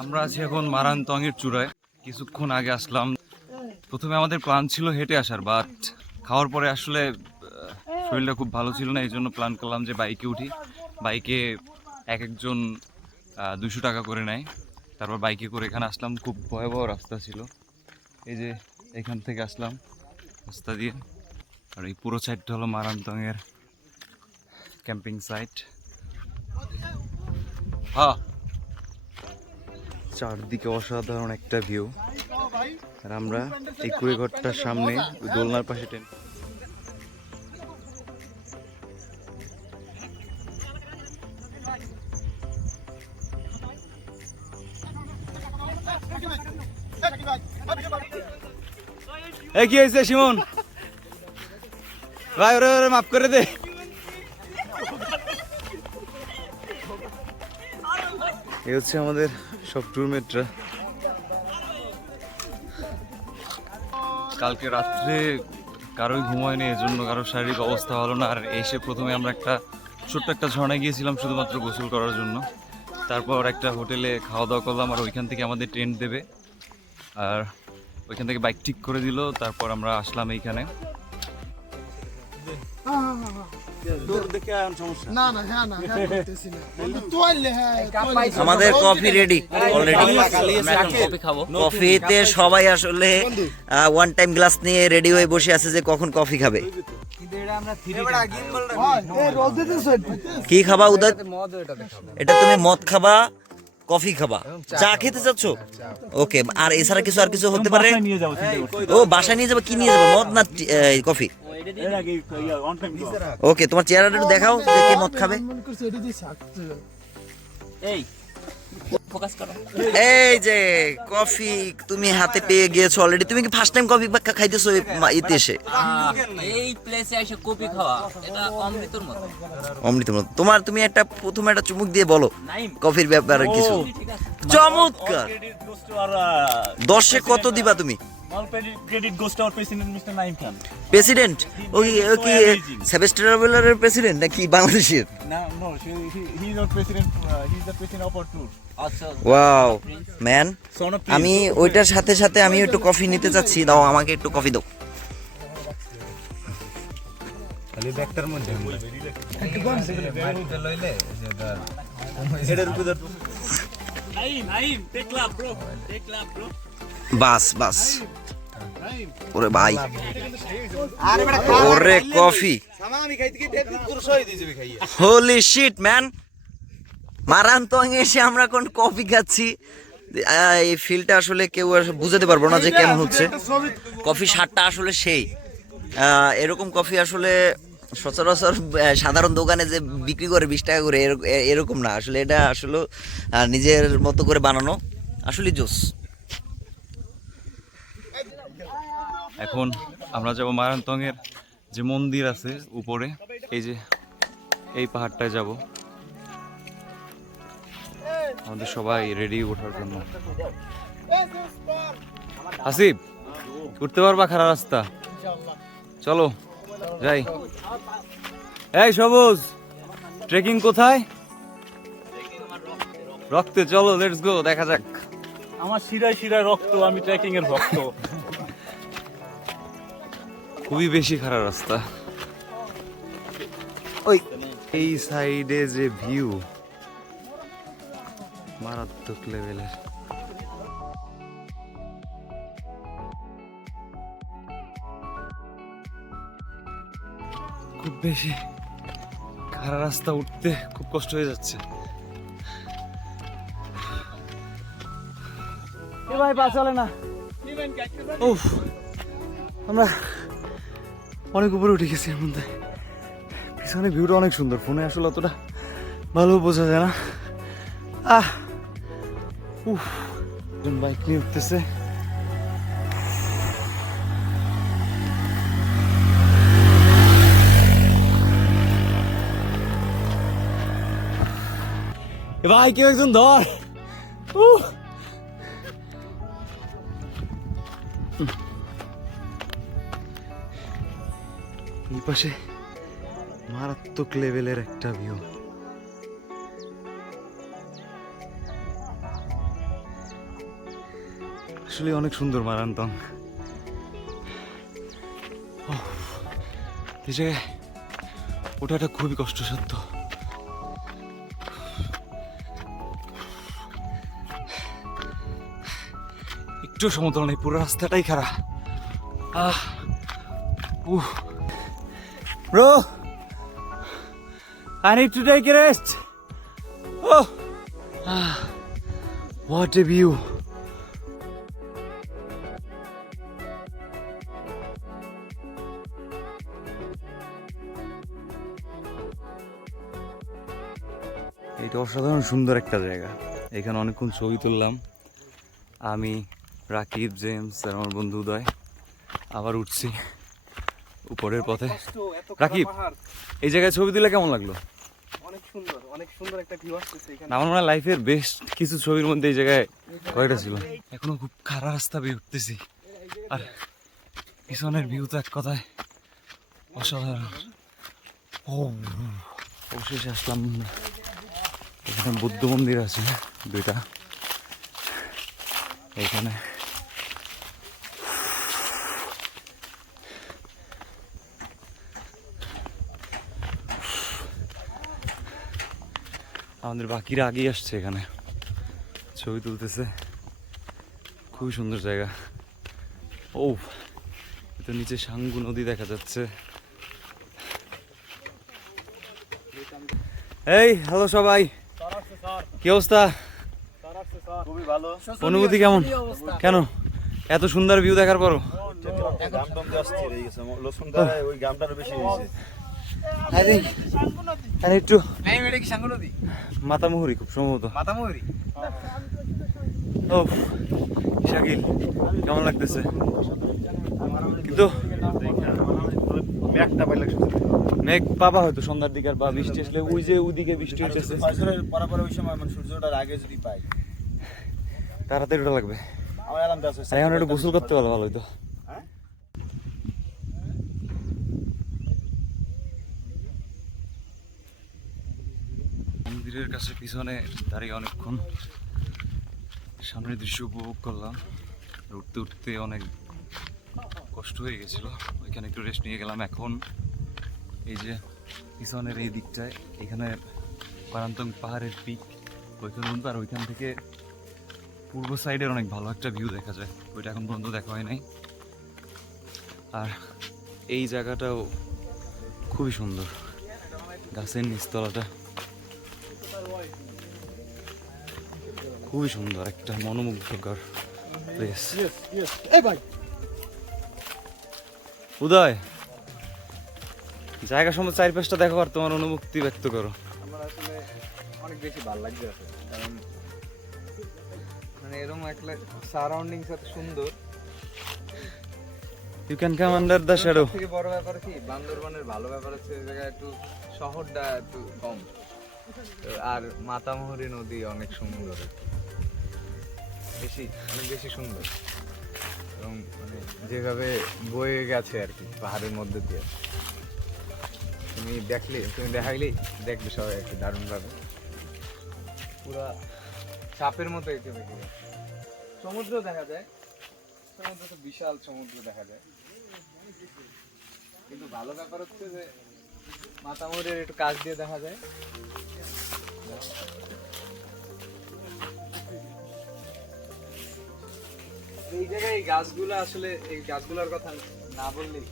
আমরা আছি এখন মারান্তং এর চূড়ায়। কিছুক্ষণ আগে আসলাম। প্রথমে আমাদের প্ল্যান ছিল হেঁটে আসার, বাট খাওয়ার পরে আসলে শরীরটা খুব ভালো ছিল না, এই জন্য প্ল্যান করলাম যে বাইকে উঠি। বাইকে এক একজন 200 টাকা করে নেয়। তারপর বাইকে করে এখানে আসলাম। খুব ভয়াবহ রাস্তা ছিল, এই যে এখান থেকে আসলাম রাস্তা দিয়ে। আর এই পুরো সাইডটা হলো মারান্তং এর ক্যাম্পিং সাইট। হ্যাঁ, চারদিকে অসাধারণ একটা ভিউ। আর আমরা এই কুড়েঘরটার সামনে দোলনার পাশে কি হয়েছে শিমন ভাই? ওরে ওরে মাফ করে দে। এই হচ্ছে আমাদের সব ট্যুরমেটরা। কালকে রাত্রে কারোই ঘুম হয়নি, এজন্য কারোর শারীরিক অবস্থা ভালো না। আর এসে প্রথমে আমরা ছোট্ট একটা ঝর্ণায় গিয়েছিলাম শুধুমাত্র গোসল করার জন্য। তারপর একটা হোটেলে খাওয়া দাওয়া করলাম, আর ওইখান থেকে আমাদের টেন্ট দেবে, আর ওইখান থেকে বাইক ঠিক করে দিল। তারপর আমরা আসলাম এইখানে। আমাদের কফি রেডি অলরেডি। কফিতে সবাই আসলে ওয়ান টাইম গ্লাস নিয়ে রেডি হয়ে বসে আছে যে কখন কফি খাবে। কি খাবা উদয়? এটা তুমি মদ খাবা, কফি খাবা, চা খেতে চাচ্ছ? ওকে, আর এছাড়া আর কিছু হতে পারে? ও বাসায় নিয়ে যাবে। কি নিয়ে যাবে, মদ না কফি? ওকে, তোমার চেহারাটা একটু দেখাও যে কে মদ খাবে। এই যে কফি তুমি হাতে পেয়ে গিয়েছো অলরেডি। তুমি কি ফার্স্ট টাইম কফি খাইতেছো ইতে এসে? এই প্লেসে এসে কফি খাওয়া এটা অমৃতের মতো। অমৃতের মতো। তুমি প্রথমে একটা চুমুক দিয়ে বলো কফির ব্যাপারে কিছু। চমৎকার। 10-এ কত দিবা তুমি? প্রেসিডেন্ট? ওই কি সেবাস্টিয়ান ট্রাভেলারের প্রেসিডেন্ট নাকি বাংলাদেশের? ওয়াও ম্যান, আমি ওইটার সাথে সাথে আমি একটু কফি নিতে চাচ্ছি। দাও আমাকে একটু কফি দাও। বাস বাস। ওরে ভাই, ওরে কফি, হোলি শিট ম্যান। মারান্তং এসে আমরা কোন কফি খাচ্ছি, এই ফিলটা আসলে কেউ বুঝাতে পারবো না যে কেমন হচ্ছে। কফি স্বাদটা আসলে সেই। এরকম কফি আসলে সচরাচর সাধারণ দোকানে যে বিক্রি করে 20 টাকা করে, এরকম না। আসলে এটা আসলে নিজের মতো করে বানানো, আসলে জোস। এখন আমরা যাব মারান্তং এর যে মন্দির আছে উপরে, এই যে এই পাহাড়টায় যাব। আমাদের সবাই রেডি ওঠার জন্য। আসিফ, উঠতে পারবা? খারাপ রাস্তা, চলো যাই। এই সবুজ, ট্রেকিং কোথায়? রক্তে, চলো লেটস গো, দেখা যাক। আমার শিরায় শিরায় রক্ত, আমি ট্রেকিং এর ভক্ত। খুবই বেশি খারাপ রাস্তা। ওই এই সাইডে যে ভিউ, মারাত্মক লেভেলের। খুব বেশি খারাপ রাস্তা, উঠতে খুব কষ্ট হয়ে যাচ্ছে। ভাই পা চলে না। উফ, আমরা অনেক উপরে উঠে গেছি। এর মধ্যে পিছনে ভিউটা অনেক সুন্দর, ফোনে আসলে অতটা ভালো বোঝা যায় না। উফ, বাইক নিয়ে উঠতেছে। ভাই কেউ একজন ধর। এই পাশে মারাত্মক লেভেলের একটা ভিউ। আসলে অনেক সুন্দর মারান্তং। এই জায়গায় ওঠাটা খুবই কষ্টসাধ্য। একটু সমতল নেই, পুরো রাস্তাটাই খারাপ। Bro, I need to take a rest. Oh, what a view. এটা অসাধারণ সুন্দর একটা জায়গা। এখানে অনেকক্ষণ ছবি তুললাম আমি, রাকিব, জেমস আর আমার বন্ধু উদয়। আবার উঠছি উপরের পথে। রাকিব, এই জায়গায় ছবি তুলে কেমন লাগলো? অনেক সুন্দর একটা ভিউ আসছে এখানে। আমার মনে হয় লাইফের বেস্ট কিছু ছবির মধ্যে এই জায়গায় কয়টা ছিল। এখনো খুব খারাপ রাস্তা বেয়ে উঠতেছি, আর পিছনের ভিউ তো এক কথায় অসাধারণ। অবশেষে আসলাম। এখানে বুদ্ধ মন্দির আছে দুইটা। এখানে আমাদের বাকিরা আগেই আসছে, এখানে ছবি তুলতেছে। খুবই সুন্দর জায়গা। ও, এটা নিচে সাঙ্গু নদী দেখা যাচ্ছে। এই হ্যালো সবাই, কি অবস্থা? খুবই ভালো। অনুভূতি কেমন? কেন এত সুন্দর ভিউ দেখার পরও? একটু মাতামুহুরি খুব সম্ভবত। ও শাকিল, কেমন লাগতেছে? কিন্তু মেঘ পাবা হয়তো সন্ধ্যার দিকে, বা বৃষ্টি আসলে ওই যে ওইদিকে বৃষ্টি হইতেছে। সূর্যটার আগে যদি পাই তাড়াতাড়ি ওটা লাগবে। আমার অ্যালার্মটা আছে। এখন একটু গোসল করতে পারলে ভালো হইতো। মন্দিরের কাছে পিছনে দাঁড়িয়ে অনেকক্ষণ সামনের দৃশ্য উপভোগ করলাম। উঠতে উঠতে অনেক কষ্ট হয়ে গেছিল, ওইখানে একটু রেস্ট নিয়ে গেলাম। এখন এই যে পিছনের এই দিকটায়, এখানে পারান্তং পাহাড়ের পিক ওইখানে উঠবো, আর ওইখান থেকে পূর্ব সাইডের অনেক ভালো একটা ভিউ দেখা যায়। ওইটা এখন পর্যন্ত দেখা হয় নাই। আর এই জায়গাটাও খুবই সুন্দর, গাছের নিচতলাটা খুবই সুন্দর, একটা মনোমুগ্ধকর প্লেস। উদয়, জায়গা সম্বন্ধে চারিপাশটা দেখো আর তোমার অনুভূতি ব্যক্ত করো। আমার আসলে অনেক বেশি ভালো লাগছে, কারণ মানে এরকম একটা সারাউন্ডিংস এত সুন্দর। You can come under the shadow. থেকে বড় ব্যাপার কি, বান্দরবানের ভালো ব্যাপার হচ্ছে এই জায়গায় একটু শহরটা একটু কম, আর মাতামুহুরি নদী অনেক সুন্দর, অনেক বেশি সুন্দর, এবং মানে যেভাবে বয়ে গেছে আর কি পাহাড়ের মধ্যে দিয়ে, তুমি দেখাইলেই দেখবে সবাই একটু দারুণভাবে, পুরা চাপের মতো এঁকে বেঁকে গেছে। সমুদ্র দেখা যায়, সমুদ্র তো বিশাল সমুদ্র দেখা যায়, কিন্তু ভালো ব্যাপার হচ্ছে যে মাতামুহুরির একটু কাছ দিয়ে দেখা যায়। এই জায়গায় এই গাছগুলো আসলে, এই গাছগুলোর কথা না বললেই,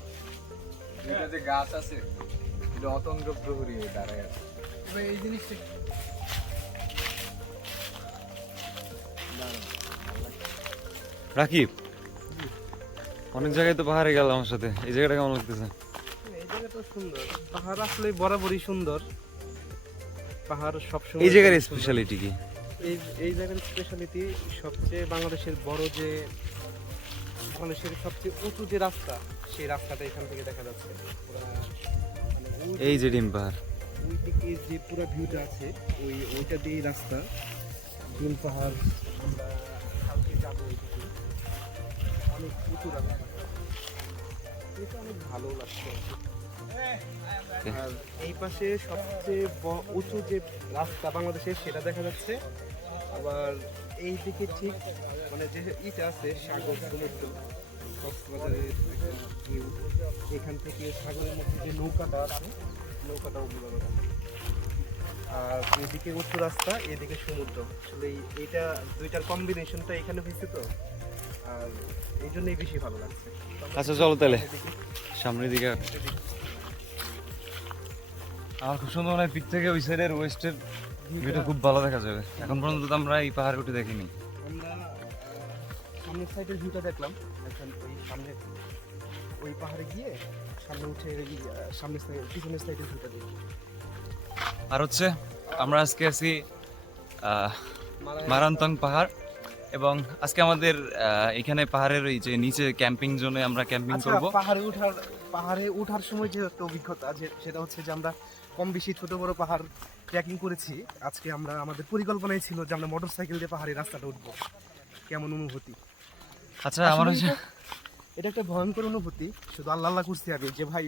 এটা যে গাছ আছে এটা অতন্দ্র প্রহরী হয়ে দাঁড়ায় আছে। এই জিনিসটা রাকিব, অনেক জায়গায় তো পাহাড়ে গেল আমার সাথে, এই জায়গাটা কেমন লাগতেছে? এই জায়গাটা সুন্দর, পাহাড় আসলে বরাবরই সুন্দর। পাহাড় সবসময়। এই জায়গার স্পেশালিটি কি? এই জায়গার স্পেশালিটি সবচেয়ে বাংলাদেশের সবচেয়ে উঁচু যে রাস্তা, সেই রাস্তাটা এখান থেকে দেখা যাচ্ছে। এই যে ডিম পাহাড়, ওই দিকে যে পুরো ভিউটা আছে, ওইটা দিয়ে রাস্তা ডিম পাহাড়, আমরা কালকে যাবো ওইদিকে, অনেক উঁচু রাস্তা, এটা অনেক ভালো লাগছে। আর এই পাশে সবচেয়ে উঁচু যে রাস্তা বাংলাদেশের, সেটা দেখা যাচ্ছে। আবার এই দিকে ঠিক মানে যে ইটা আছে সাগর সমুদ্র কক্সবাজারের একটা ভিউ, এখান থেকে সাগরের মধ্যে যে নৌকাটা আছে নৌকাটা ওগুলো আর এদিকে উত্তর রাস্তা, এদিকে সমুদ্র। আসলে এইটা দুইটার কম্বিনেশনটা এখানে হয়েছে তো, আর এই জন্যই বেশি ভালো লাগছে। আচ্ছা চলো তাহলে সামনের দিকে। আমার খুব সুন্দর মানে পিক থেকে ওই সাইডের ওয়েস্টের ভিউটা খুব ভালো দেখা যাবে। এখন পর্যন্ত তো আমরা এই পাহাড়ে উঠে দেখিনি। আমরা সামনের সাইডের ভিউটা দেখলাম, এখন ওই সামনে ওই পাহাড়ে গিয়ে সামনে উঠে এই সামনের সাইড পিছনের সাইডের ভিউটা দেখি। আর হচ্ছে আমরা আজকে আছি মারান্তং পাহাড়, এবং আজকে আমাদের এখানে পাহাড়ের ওই যে নিচে ক্যাম্পিং জোনে আমরা ক্যাম্পিং আচ্ছা, করব। পাহাড়ে ওঠার সময় যে একটা অভিজ্ঞতা সেটা হচ্ছে যে আমরা কম বেশি ছোট বড় পাহাড় ট্রেকিং করেছি। আজকে আমরা আমাদের পরিকল্পনাই ছিল যে আমরা মোটরসাইকেল দিয়ে পাহাড়ি রাস্তাটা উঠবো। কেমন অনুভূতি? আচ্ছা আমার হচ্ছে এটা একটা ভয়ঙ্কর অনুভূতি। শুধু আল্লাহ আল্লাহ করছি আমি যে ভাই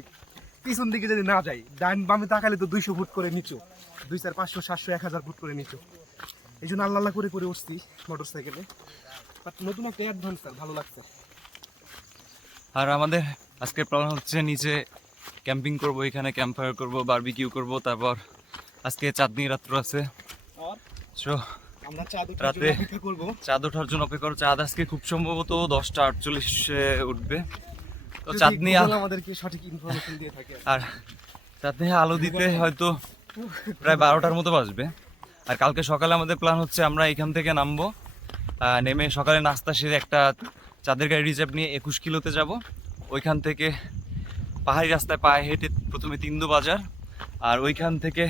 পিছন দিকে যদি না যাই, ডান বামে তাকালে তো 200 ফুট করে নিচু, 2, 4, 500, 700, 1000 ফুট করে নিচু। এই জন্য আল্লাহ আল্লাহ করে করে উঠছি মোটরসাইকেলে। বাট নতুন একটা অ্যাডভেঞ্চার, ভালো লাগছে। আর আমাদের আজকে প্ল্যান হচ্ছে নিচে ক্যাম্পিং করব, এখানে ক্যাম্প ফায়ার করবো, বারবিকিউ করব। তারপর আজকে চাঁদনি রাত্র আছে, সো আমরা চাঁদ রাতে অপেক্ষা করব। চাঁদ ওঠার জন্য অপেক্ষা করবো। চাঁদ আজকে খুব সম্ভবত 10:48 উঠবে। তো চাঁদনি আমাদেরকে সঠিক ইনফরমেশন দিয়ে থাকে। আর চাঁদনি আলো দিতে হয়তো প্রায় 12টার মতো বাজবে। আর কালকে সকালে আমাদের প্ল্যান হচ্ছে আমরা এখান থেকে নামবো, নেমে সকালে নাস্তা সেরে একটা চাঁদের গাড়ি রিজার্ভ নিয়ে 21 কিলোতে যাব। ওইখান থেকে পাহাড়ি রাস্তায় পায়ে হেঁটে প্রথমে তিন্দু বাজার, আর ওইখান থেকে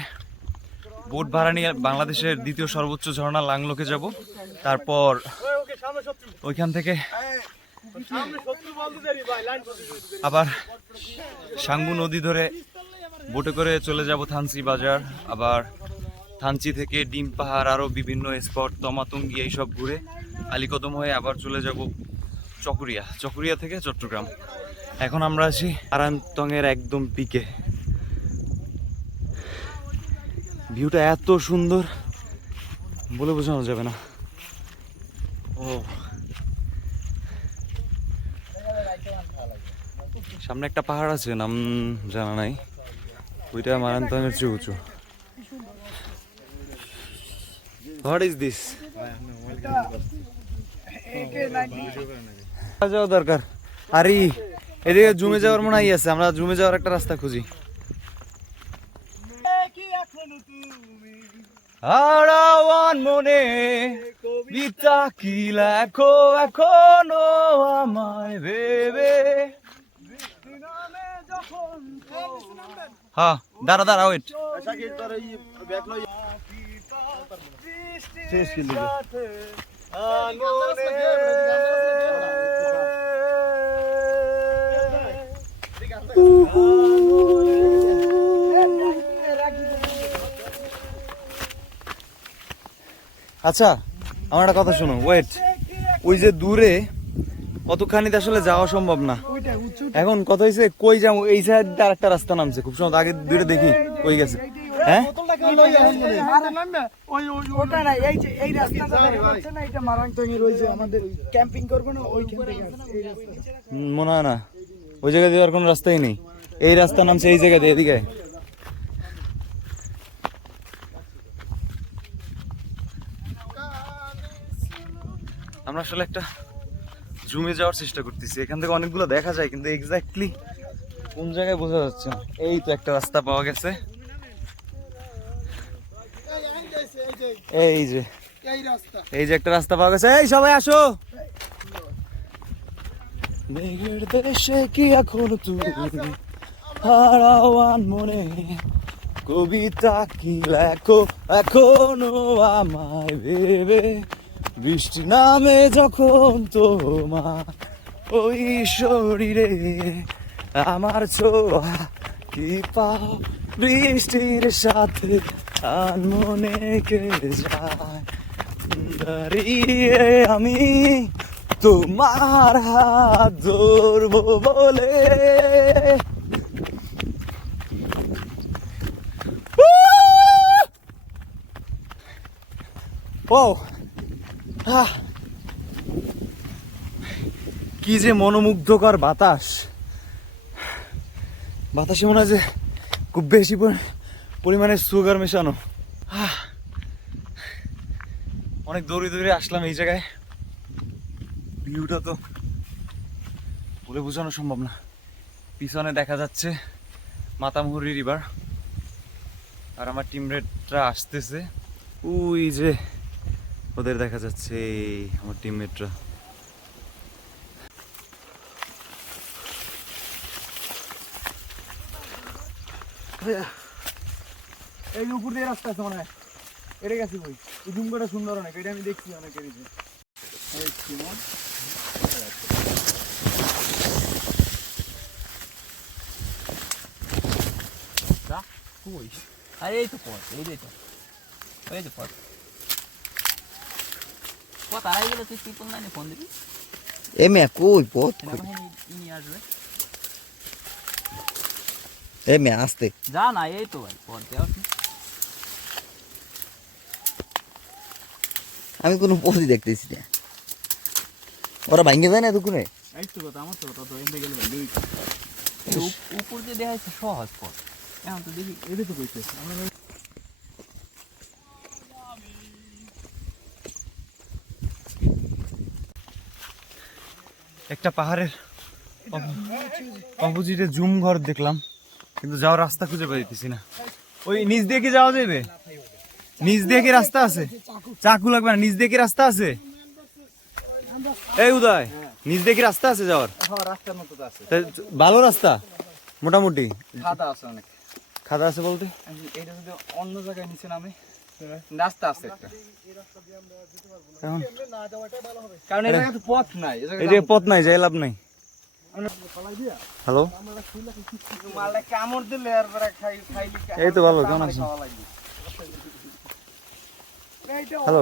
বোট ভাড়া নিয়ে বাংলাদেশের দ্বিতীয় সর্বোচ্চ ঝর্ণা লাংলোকে যাব। তারপর ওইখান থেকে আবার সাঙ্গু নদী ধরে বোটে করে চলে যাব থানচি বাজার, আবার থানচি থেকে ডিম পাহাড়, আরও বিভিন্ন স্পট তমাতুঙ্গি এইসব ঘুরে আলীকদম হয়ে আবার চলে যাব চকরিয়া, চকরিয়া থেকে চট্টগ্রাম। এখন আমরা আছি মারান্তংয়ের একদম পিকে। ভিউটা এত সুন্দর বলে বোঝানো যাবে না। ও সামনে একটা পাহাড় আছে, নাম জানা নাই, ওইটা মারান্তংয়ের চেয়ে উঁচু। What is this? যাওয়া দরকার। আরে এদিকে জুমে যাওয়ার মনে হয় আছে, আমরা জুমে যাওয়ার একটা রাস্তা খুঁজি। হারাওয়ান মনে বিতা কি লেখো এখনো আমায় ভেবে। হ্যাঁ দাঁড়া দাঁড়া ওয়েট। আচ্ছা আমার একটা কথা শোনো, ওয়েট। ওই যে দূরে কতখানিতে আসলে যাওয়া সম্ভব না। এখন কথা হয়েছে কই যাবো, এই সাইড আর একটা রাস্তা নামছে খুব সম্ভবত, আগে দুইটা দেখি কই গেছে। হ্যাঁ মনে হয় না, ওই জায়গা দিয়ে আর কোনো রাস্তাই নেই। এই রাস্তা নামছে এই জায়গা দিয়ে, এদিকে। আমরা আসলে একটা জুমে যাওয়ার চেষ্টা করতেছি, এখান থেকে অনেকগুলো দেখা যায় কিন্তু এক্স্যাক্টলি কোন জায়গায় বোঝা যাচ্ছে না। এই তো একটা রাস্তা পাওয়া গেছে, এই যে একটা রাস্তা পাওয়া গেছে। এই সবাই আসো। মেঘের দেশে কি এখন তুমি হারাওয়ান মনে কবিতা কি লেখো এখনো আমায় ভেবে। বৃষ্টি নামে যখন তোমার ওই শরীরে আমার ছোঁয়া কি পাও বৃষ্টির সাথে মনে কে যায়। দাঁড়িয়ে আমি তোমার হাত ধরবো বলে। ও কি যে মনোমুগ্ধকর বাতাস, বাতাসে মনে হয় যে খুব বেশি পরিমাণে সুগার মেশানো। অনেক দৌড়ে দৌড়ে আসলাম এই জায়গায়। ভিউটা তো বলে বোঝানো সম্ভব না। পিছনে দেখা যাচ্ছে মাতামুহুরি রিভার, আর আমার টিমমেটরা আসতেছে। ওই যে ওদের দেখা যাচ্ছে, আমার টিমমেটরা। এই উপর দিয়ে রাস্তা আছে মনে হয়, এটা গেছি বই। এই জুমকাটা সুন্দর অনেক, এটা আমি দেখছি অনেকের। আরে এই তো পথ, এই তো ওই যে পথ পথ আড়াই গেলে তুই ট্রিপল নাইনে ফোন দিবি, এ মেয়া কই পথ, নিয়ে আসবে। এ মেয়া আসতে যা না, এই তো ভাই পথ দেওয়া। আমি কোনো পথই দেখতেছি না। ওরা ভাঙ্গে যায় না এতক্ষণে। এই তো কথা, আমার তো কথা, তো এমনি গেলে ভাই দুই উপর দিয়ে দেখা যাচ্ছে সহজ পথ, এখন তো দেখি। এটা তো কইতে আমরা একটা পাহাড়ের অপোজিটে জুম ঘর দেখলাম, কিন্তু যাওয়ার রাস্তা খুঁজে পাইতেছি না। ওই নিচ দিয়ে কি যাওয়া যাবে? নিচ দিয়ে কি রাস্তা আছে? চাকু লাগবে না, নিচ দিয়ে কি রাস্তা আছে? এই উদয়, নিচ দিয়ে কি রাস্তা আছে যাওয়ার? রাস্তার মতো তো আছে, তা ভালো রাস্তা মোটামুটি? খাদা আছে অনেক। খাদা আছে বলতে? এটা যদি অন্য জায়গায় নিচে নামে, রাস্তা আছে একটা, এখন কারণ এই জায়গায় তো পথ নাই। এই যে পথ নাই, যাই লাভ নাই। হ্যালো, মালটা কামড় দিলে আর পরে খাইলি এই তো ভালো, কেমন আছেন? হ্যালো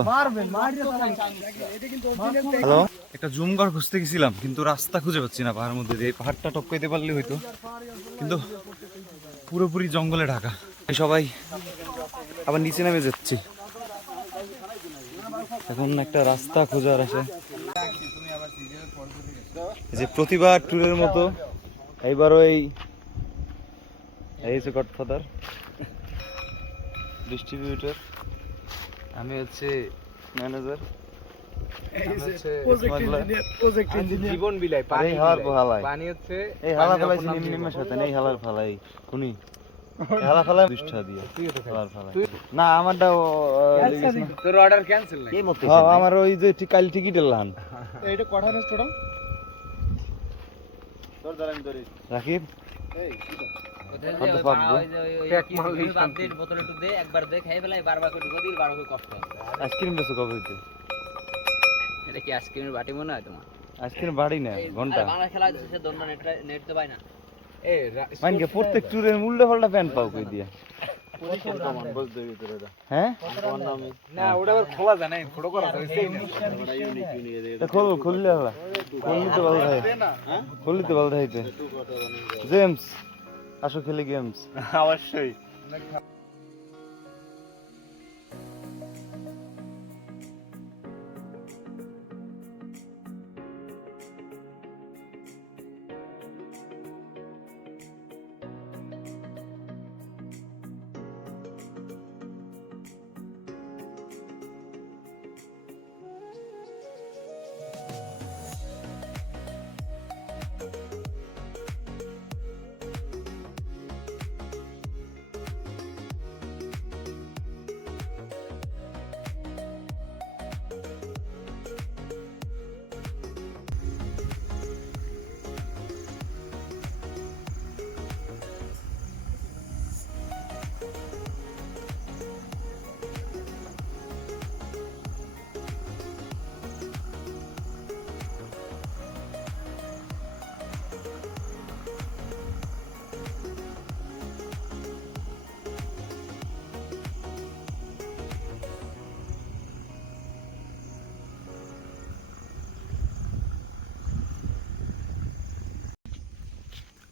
হ্যালো, একটা জুম ঘর খুঁজতে গেছিলাম, কিন্তু রাস্তা খুঁজে পাচ্ছি না পাহাড়ের মধ্যে দিয়ে। এই পাহাড়টা টপকাইতে পারলে হয়তো, কিন্তু পুরোপুরি জঙ্গলে ঢাকা। এই সবাই আবার নিচে নেমে যাচ্ছি। এখন একটা রাস্তা খোঁজার আছে। এই যে প্রতিবার ট্যুরের মতো এইবারও এই হচ্ছে গডফাদার ডিস্ট্রিবিউটর, আমি হচ্ছে ম্যানেজার, জীবন বিলাই পানি হালার ফালাই, পানি হচ্ছে এই হালা ফালাইছি নিমের সাথে, এই হালার ফালাই কোনি হালা ফালাই বিষ্ঠা দিয়ে হালার ফালাই। না আমারটা তোর অর্ডার ক্যান্সেল না। আমার ওই যে কাল টিকিট এলাম। এটা কটা নেস টোটাল? রাকিব বোতলে একটু দে, একবার দে, খাই ফেলাই, বারবার করে ঢুকে দিল, বারবার করে কষ্ট হয়। আইসক্রিম বেশি কবে হইতে? এটা কি আইসক্রিমের বাটি মনে হয় তোমার? আইসক্রিম বাড়ি না ঘন্টা। বাংলা খেলা হচ্ছে, সে দন্ড নেট তো পায় না। মাইনকে প্রত্যেক ট্যুরের উল্টা পাল্টা প্যান্ট পাও কই দিয়া। হ্যাঁ না ওটা আবার খোলা যায় না, ফটো করা যায় সেই তা খুললে হলা, খুললি তো ভালো থাকে, খুললি তো ভালো থাকতে। জেমস আসো খেলে গেমস। অবশ্যই।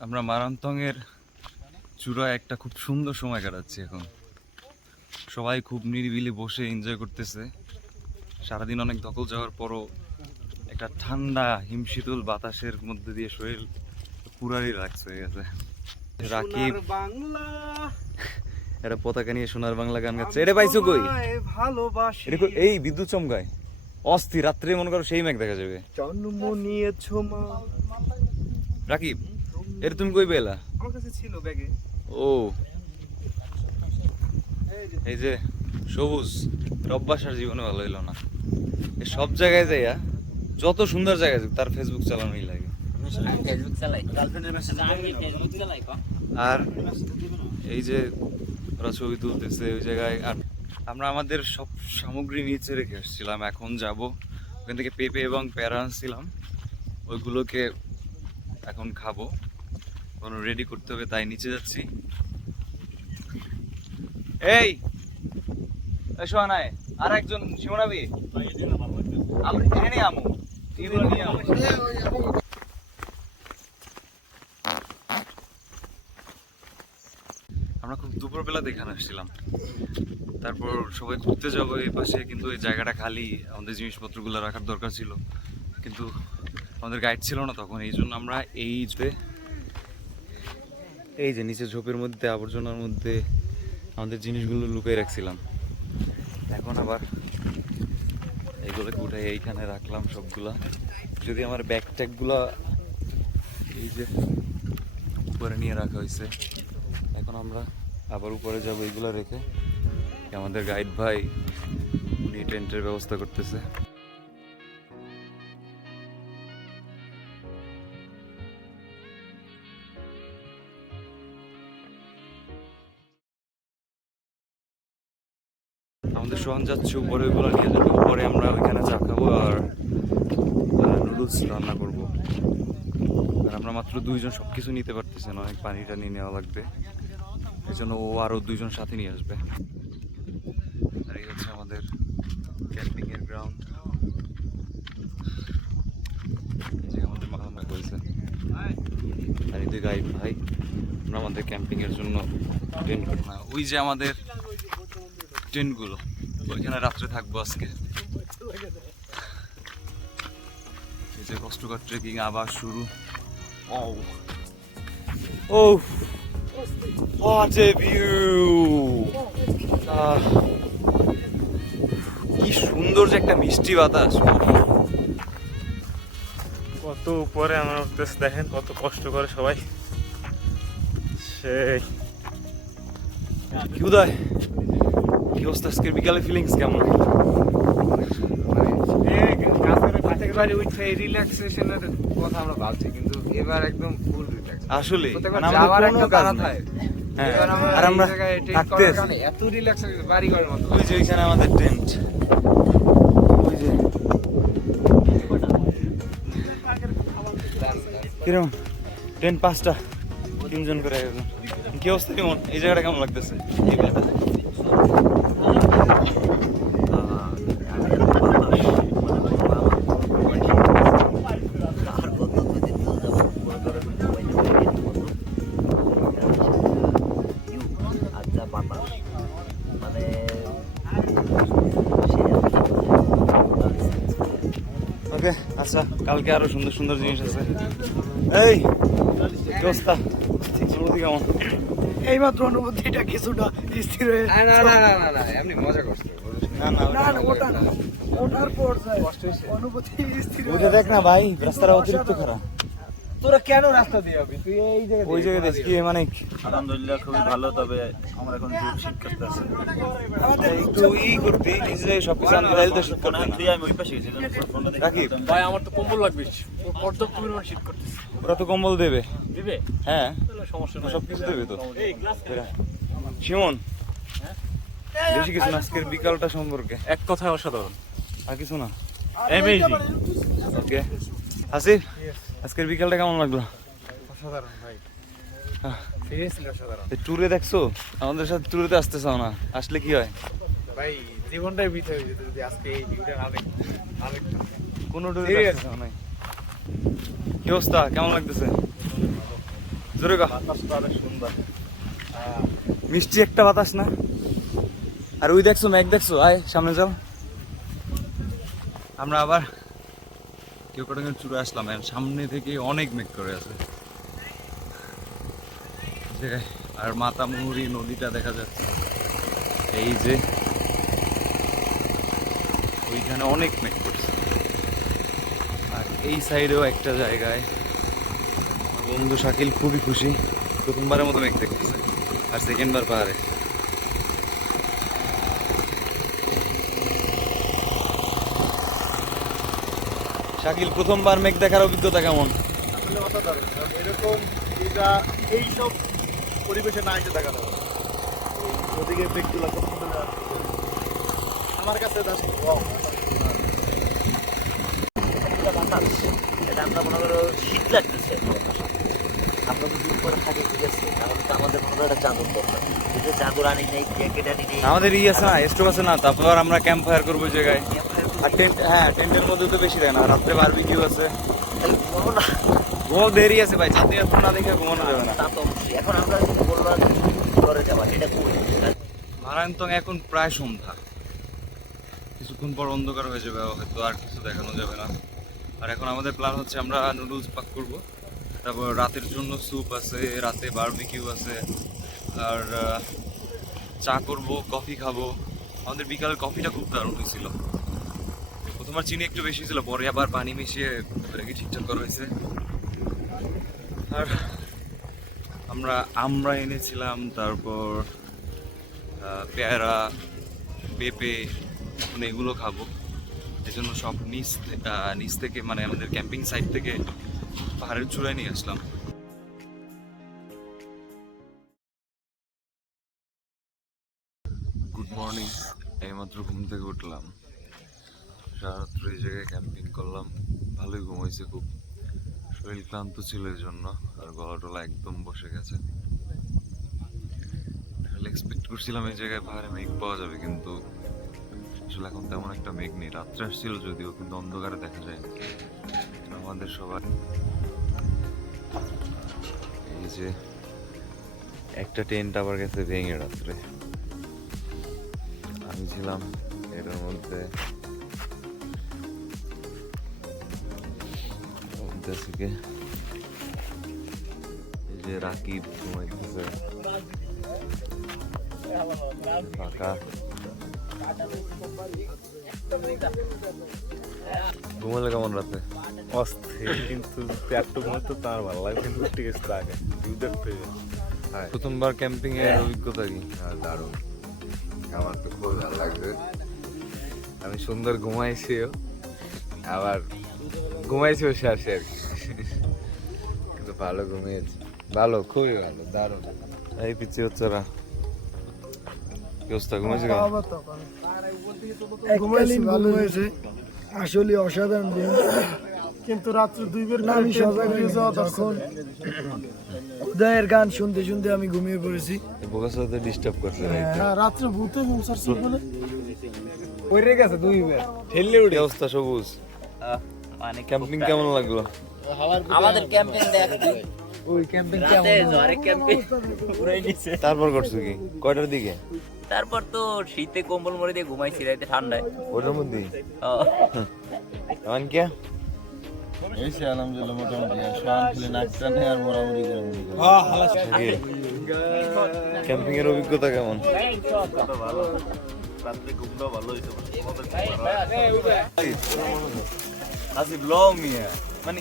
আমরা মারান্তং এর চূড়ায় একটা খুব সুন্দর সময় কাটাচ্ছি এখন। সবাই খুব নিরিবিলি বসে এনজয় করতেছে। সারাদিন অনেক ধকল যাওয়ার পরও একটা ঠান্ডা হিমশীতল বাতাসের মধ্যে দিয়ে শরীর পুরাই রিল্যাক্স হয়ে গেছে। রাকিব বাংলা এটা পতাকা নিয়ে সোনার বাংলা গান গাচ্ছে। এটা পাইছো কই? ভালোবাসি এটা এই বিদ্যুৎ চমকায় অস্থির, রাত্রে মনে করো সেই মেঘ দেখা যাবে। জন্ম নিয়েছো মা। রাকিব এটা তুমি কই পেলা? আমার কাছে ছিল ব্যাগে। ও এই যে সবুজ রব্বাসার জীবনে ভালো হইলো না। এই সব জায়গায় যাইয়া যত সুন্দর জায়গায় যাক তার ফেসবুক চালানোই লাগে। আমি ফেসবুক চালাই, আমি ফেসবুক চালাই কম। আর এই যে ওরা ছবি তুলতেছে ওই জায়গায়, আর আমরা আমাদের সব সামগ্রী নিচে রেখে এসেছিলাম। এখন যাব ওখান থেকে পেঁপে এবং প্যারা আনছিলাম, ওইগুলোকে এখন খাবো, কোনো রেডি করতে হবে তাই নিচে যাচ্ছি। এই শোয়া নাই আর একজন শিমনাবি আমরা এখানে আমু এগুলো নিয়ে আমু। আমরা খুব দুপুরবেলা দেখানো আসছিলাম, তারপর সবাই ঘুরতে যাবো এই পাশে, কিন্তু এই জায়গাটা খালি, আমাদের জিনিসপত্রগুলো রাখার দরকার ছিল, কিন্তু আমাদের গাইড ছিল না তখন। এই জন্য আমরা এই যে নিচে ঝোপের মধ্যে আবর্জনার মধ্যে আমাদের জিনিসগুলো লুকিয়ে রাখছিলাম। এখন আবার এইগুলোকে উঠাই এইখানে রাখলাম সবগুলা। যদি আমার ব্যাগ ট্যাগগুলা এই যে উপরে নিয়ে রাখা হয়েছে, এখন আমরা আবার উপরে যাবো এইগুলো রেখে। আমাদের গাইড ভাই উনি টেন্টের ব্যবস্থা করতেছে। আমাদের সোহান যাচ্ছে উপরে, ওইগুলো নিয়ে যাবে উপরে। আমরা ওইখানে চা খাবো আর নুডলস রান্না করবো। আর আমরা মাত্র দুইজন, সব কিছু নিতে পারতেছি না, অনেক পানি টানি নেওয়া লাগবে, এই জন্য ও আরও দুইজন সাথে নিয়ে আসবে। আর এই হচ্ছে আমাদের ক্যাম্পিং এর গ্রাউন্ড, যে আমাদের মালামাল করেছে। আর এই দুই গাইড ভাই, আমরা আমাদের ক্যাম্পিং এর জন্য টেন্ট, ওই যে আমাদের টেন্টগুলো, ওইখানে রাত্রে থাকবো আজকে। এই যে কষ্টকর ট্রেকিং আবার শুরু। Oh, what a view! কি সুন্দর যে একটা মিষ্টি বাতাস। কত উপরে আমরা উঠতেছি, দেখেন কত কষ্ট করে সবাই। সেই কি উদয়, কি অবস্থা আজকের বিকালে, ফিলিংস কেমন? রিল্যাক্সেশনের কথা আমরা ভাবছি, কিন্তু এবার একদম ফুল রিল্যাক্স। আসলে প্রত্যেকবার মানে যাওয়ার আমাদের একটা কোনো কাজ তাড়া নাই। থাকে। হ্যাঁ, এবার আর আমরা এই জায়গায় টেন্ট থাকতে করার আছি। কারণে এত রিল্যাক্স হয়েছে, বাড়িঘরের মতো। ওই যে ওইখানে আমাদের টেন্ট, ওই যে কিরম টেন্ট 5টা, 3জন করে একজন। কি অবস্থা, কেমন এই জায়গাটা, কেমন লাগতেছে? এই বেলাটা ওকে। আচ্ছা, কালকে আরো সুন্দর সুন্দর জিনিস আছে। এই কি অবস্থা, অনুভূতি কেমন? এইমাত্র অনুভূতিটা কিছুটা স্থির হয়ে না না না না না, এমনি মজা করছো। না না না না ওটা না, ওঠার পর যায় অনুভূতি স্থির হয়ে ওইটা দেখ না ভাই, রাস্তাটা অতিরিক্ত খারাপ। তোরা কেন রাস্তা দিয়ে যাবি? তুই এই জায়গায় ওই জায়গায় দেখি মানে আলহামদুলিল্লাহ খুবই ভালো, তবে আমার এখন খুব শীত করতেছে। একটু করতে নিজে সবকিছু আনতে চাইলে তো শীত করতে না। আমি ওই পাশে গেছি, ফোনটা দেখে রাকিব, ভাই আমার তো কম্বল লাগবে, পর্যাপ্ত পরিমাণ শীত করতেছে। ওরা তো কম্বল দেবে। দিবে? হ্যাঁ, তাহলে সমস্যা নাই, সবকিছু দেবে তো। শিমন, বেশি কিছু না আজকের বিকালটা সম্পর্কে, এক কথায় অসাধারণ। আর কিছু না। অ্যামেজিং। ওকে আসিফ, আজকের বিকালটা কেমন লাগলো? অসাধারণ ভাই, সিরিয়াসলি অসাধারণ ট্যুরে দেখছো, আমাদের সাথে ট্যুরেতে আসতে চাও না, আসলে কি হয়? ভাই। জীবনটাই বৃথা হয়ে যেত যদি আজকে এই ভিউটা না দেখতাম। আরেকটা কোনো ট্যুরে আসতে চাও নাই। কি অবস্থা, কেমন লাগতেছে? জোরে গা। বাতাসটা অনেক সুন্দর। মিষ্টি একটা বাতাস না? আর ওই দেখছো মেঘ, দেখছো? আয় সামনে যাও। আমরা আবার কেওক্রাডাঙ্গের চূড়ে আসলাম, এর সামনে থেকে অনেক মেঘ করে আছে আর মাতামুহুরী নদীটা দেখা যাচ্ছে। এই যে ওইখানে অনেক মেঘ করছে। আর এই সাইডেও একটা জায়গায় আমার বন্ধু শাকিল খুবই খুশি, প্রথমবারের মতো মেঘ দেখতেছে আর সেকেন্ডবার পাহাড়ে। শাকিল, প্রথমবার মেঘ দেখার অভিজ্ঞতা কেমন? আসলে অসাধারণ, কারণ এরকম এটা এইসব পরিবেশে না এসে দেখা যাবে। ওদিকে মেঘগুলো কত সুন্দর লাগছে। আমার কাছে জাস্ট ওয়াও। এটা আমরা মনে করো শীত লাগতেছে, আমরা যদি উপরে থাকি ঠিক আছে, তাহলে তো আমাদের মনে একটা চাদর দরকার। যদি চাদর আনি নেই, জ্যাকেট আনি নেই, আমাদের আছে না, স্টোভ আছে না, তারপর আমরা ক্যাম্প ফায়ার করবো ওই জায়গায়। আর টেন্ট, হ্যাঁ টেন্টের মধ্যে তো বেশি দেয় না, রাত্রে বারবিকিউ আছে। বহুত দেরি আছে ভাই, ছাত্রী না দেখে ঘুমানো যাবে না। তা তো অবশ্যই। এখন আমরা বললাম ঘরে যাবা, এটা কই? মারান্তং এখন প্রায় সন্ধ্যা, কিছুক্ষণ পর অন্ধকার হয়ে যাবে, হয়তো আর কিছু দেখানো যাবে না। আর এখন আমাদের প্ল্যান হচ্ছে আমরা নুডলস পাক করব, তারপর রাতের জন্য স্যুপ আছে, রাতে বারবিকিউ আছে, আর চা করব, কফি খাবো। আমাদের বিকালের কফিটা খুব দারুণ হয়েছিল। প্রথমবার চিনি একটু বেশি ছিল, পরে আবার পানি মিশিয়ে এটাকে ঠিকঠাক করা হয়েছে। আর আমরা এনেছিলাম, তারপর পেয়ারা, পেঁপে, মানে এগুলো খাবো। এই জন্য সব নিচ থেকে মানে আমাদের ক্যাম্পিং সাইট থেকে পাহাড়ের চূড়ায় নিয়ে আসলাম। গুড মর্নিং, এইমাত্র ঘুম থেকে উঠলাম। সারারাত্র এই জায়গায় ক্যাম্পিং করলাম, ভালোই ঘুম হয়েছে খুব। শরীর ক্লান্ত ছিল এই জন্য, আর গলা টলা একদম বসে গেছে। এক্সপেক্ট করছিলাম এই জায়গায় পাহাড়ে মেঘ পাওয়া যাবে, কিন্তু আসলে এখন তেমন একটা মেঘ নেই। রাত্রে আসছিল যদিও, কিন্তু অন্ধকারে দেখা যায় আমাদের সবার। এই যে একটা টেন্ট আবার গেছে ভেঙে রাত্রে, আমি ছিলাম এটার মধ্যে। এই যে রাকিব ঘুমাইতেছে ফাঁকা। ঘুমালে কেমন রাতে? অস্থির, কিন্তু পেটটু ঘুমাতে তো তার ভালো লাগে, কিন্তু ঠিক আছে আগে ভিউ দেখতে। প্রথমবার ক্যাম্পিং এর অভিজ্ঞতা কি? দারুণ, আমার তো খুব ভালো লাগছে। আমি সুন্দর ঘুমাইছিও, আবার ঘুমাইছিও শেষে আর কি, কিন্তু ভালো ঘুমিয়েছি, ভালো, খুবই ভালো, দারুণ। এই পিছিয়ে হচ্ছে ওরা, কি অবস্থা? ঘুমাইছে কেমন? এককালীন ভালো হয়েছে, আসলে অসাধারণ দিন। কিন্তু রাত্রে দুইবার আমি সজাগ হয়ে যাওয়া, তখন উদয়ের গান শুনতে শুনতে আমি ঘুমিয়ে পড়েছি। বোকার সাথে ডিস্টার্ব করছে রাত্রে ভূতে পৌঁছাচ্ছি বলে ওইরে গেছে দুইবার ঠেললে উঠে। অবস্থা সবুজ, মানে ক্যাম্পিং কেমন লাগলো? আমাদের ক্যাম্পিং দেখ, ওই ক্যাম্পিং রাতে ঝড়ে ক্যাম্পিং পুরাই নিছে। তারপর করছো কি? কয়টার দিকে? তারপর তো শীতে কম্বল মরে দিয়ে ঘুমাইছি, রাতে ঠান্ডায়। ওটার মধ্যে এমন কি এসে আলহামদুলিল্লাহ মোটামুটি সবাই খেলে নাচটা নেই আর মোরামুরি করে ক্যাম্পিং এর অভিজ্ঞতা কেমন? ভালো, রাত্রে ঘুমটাও ভালো হয়েছে। আসিফ ল মিয়া, মানে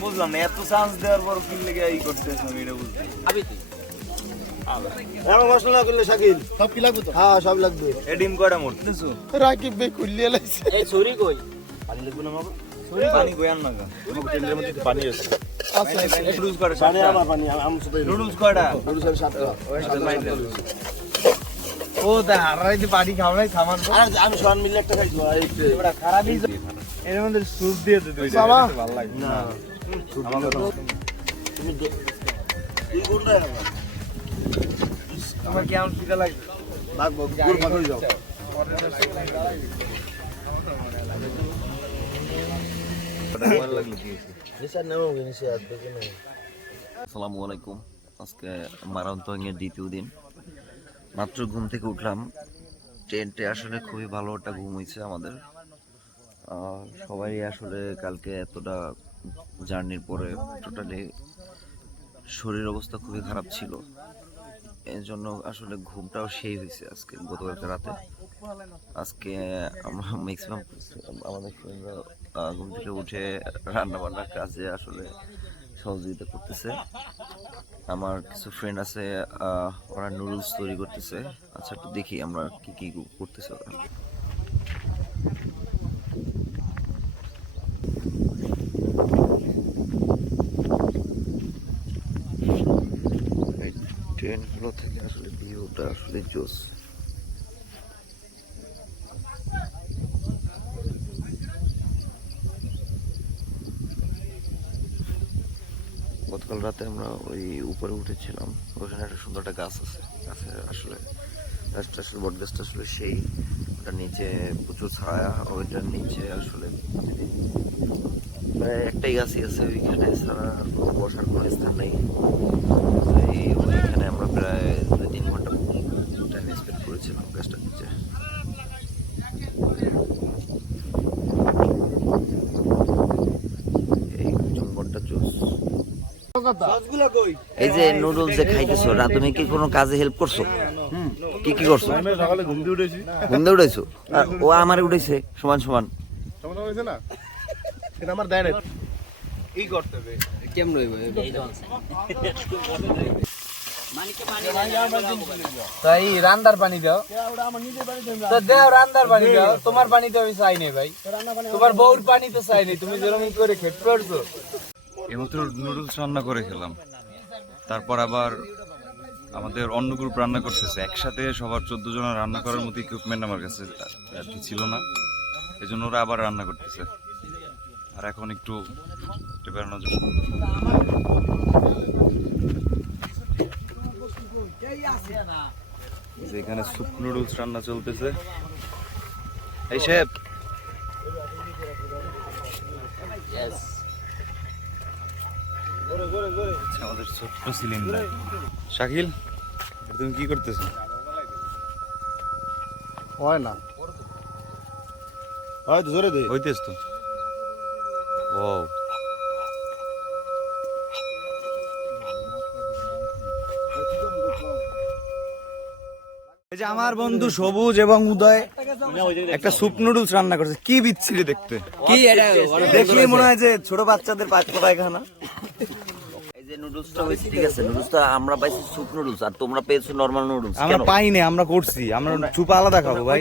বুঝলাম না, এত চান্স দেওয়ার পর কি লেগে এই করতেছ, আমি এটা বুঝতে। আবি তুই মশলা করলে শাকিল সব কি লাগবে তো? হ্যাঁ সব লাগবে। এ ডিম কয়টা মরতেছো? রাকিব ভাই খুললিয়ে লাইছে। এই ছুরি কই? পানি লাগবে না মাগো? পানি কই আন না গা, তোমাকে টেন্ডারের মধ্যে একটু পানি আছে। আচ্ছা নুডলস কয়টা? পানি আমার পানি আমি সাথে নুডলস কয়টা? পুরুষের সাথে ও তা হারাইতে পানি খাওয়াই থামার পর আর আমি সবাই মিলে একটা খাইছো। এই যে ওরা খারাপই এর মধ্যে স্যুপ দিয়ে দিতে বাবা ভালো লাগে না আমাকে তুমি এই কোনটা আমার তোমার কেমন খিদা লাগে? লাগবো গুড় ভাগ হয়ে যাও। আসসালামু আলাইকুম। আজকে মারান্তং এর দ্বিতীয় দিন, মাত্র ঘুম থেকে উঠলাম। টেন্টে আসলে খুবই ভালো একটা ঘুম হয়েছে আমাদের। সবাই আসলে কালকে এতটা জার্নির পরে টোটালি শরীর অবস্থা খুবই খারাপ ছিল, এর জন্য আসলে ঘুমটাও সেই হয়েছে আজকে গতকালকে রাতে। আজকে আমরা ম্যাক্সিমাম আমাদের ফ্রেন্ডরা ঘুম থেকে উঠে রান্না বান্নার কাজে আসলে সহযোগিতা করতেছে। আমার কিছু ফ্রেন্ড আছে, ওরা নুডলস তৈরি করতেছে। আচ্ছা, একটু দেখি আমরা কি কি করতেছে ওরা। ট্রেনগুলো থেকে আসলে ভিউটা আসলে জোস। গতকাল রাতে আমরা ওই উপরে উঠেছিলাম, ওখানে একটা সুন্দর একটা গাছ আছে, গাছের আসলে গাছটা আসলে বট গাছটা আসলে সেই, ওটার নিচে প্রচুর ছায়া, ওইটার নিচে আসলে প্রায় একটাই গাছই আছে ওইখানে, ছাড়া আর কোনো বসার কোনো স্থান নেই। ওইখানে আমরা প্রায় 2-3 ঘন্টা টাইম স্পেন্ড করেছিলাম গাছটার নিচে। এই জঙ্গলটা জোস। এই যে নুডলস যে খাইতেছো, তুমি কি কোনো কাজে হেল্প করছো? কি কি করছো? সকালে ঘুম দিয়ে উঠেছি। ঘুম দিয়ে উঠেছো? ও আমারে উঠেছে সমান সমান। সমান হয়েছে না, এটা আমার দেয় না। এই করতে হবে কেমন হইব তাই রান্দার পানি দাও তো দেও, রান্দার পানি দাও। তোমার পানি তো আমি চাই নাই ভাই, তোমার বউর পানি তো চাই নাই। তুমি যেরকম করে খেতে পারছো। এইমাত্র নুডলস রান্না করে খেলাম, তারপর আবার আমাদের অন্য গ্রুপ রান্না করতেছে একসাথে। সবার 14 জনের রান্না করার মতো ইকুইপমেন্ট আমার কাছে আর কি ছিল না, এই জন্য ওরা আবার রান্না করতেছে। আর এখন একটু বেরোনো যাবে। এখানে স্যুপ নুডলস রান্না চলতেছে। এই শেফ, আমাদের ছোট্ট সিলিন্ডার। শাকিল, তুমি কি করতেছো? হয় না, হয়তো জোরে দে। হইতেছ তো। ও এই যে আমার বন্ধু সবুজ এবং উদয় একটা স্যুপ নুডলস রান্না করছে, কি বিচ্ছিরি দেখতে। কি এটা দেখলেই মনে হয় যে ছোট বাচ্চাদের পায়খানা। এই যে নুডলসটা হয়েছে, ঠিক আছে, নুডলসটা আমরা পাইছি স্যুপ নুডলস, আর তোমরা পেয়েছো নরমাল নুডলস। আমরা পাইনি, আমরা করছি, আমরা স্যুপ আলাদা খাবো ভাই।